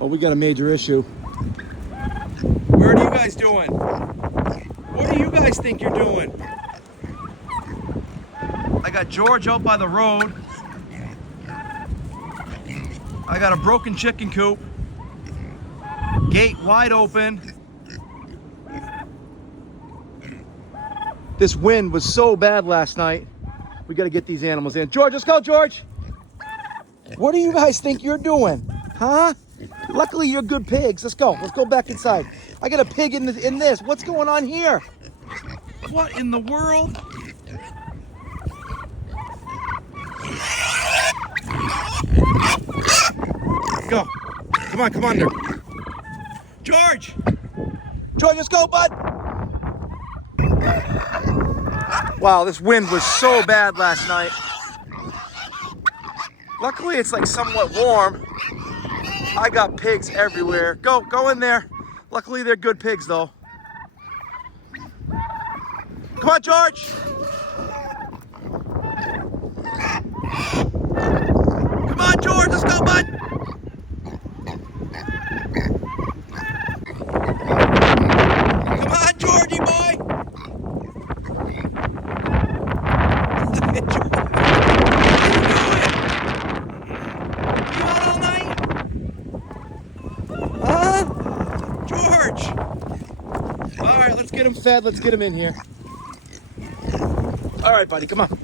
Well, we got a major issue. Where are you guys doing? What do you guys think you're doing? I got George out by the road. I got a broken chicken coop. Gate wide open. This wind was so bad last night. We got to get these animals in. George, let's go, George. What do you guys think you're doing? Huh? Luckily, you're good pigs. Let's go. Let's go back inside. I got a pig in this. What's going on here? What in the world? Go. Come on there. George! George, let's go, bud. Wow, this wind was so bad last night. Luckily, it's like somewhat warm. I got pigs everywhere. Go in there. Luckily, they're good pigs, though. Come on, George. Come on, George. Let's go, bud. Come on, Georgie boy. You out all night? Huh? George! All right, let's get him fed. Let's get him in here. All right, buddy, come on.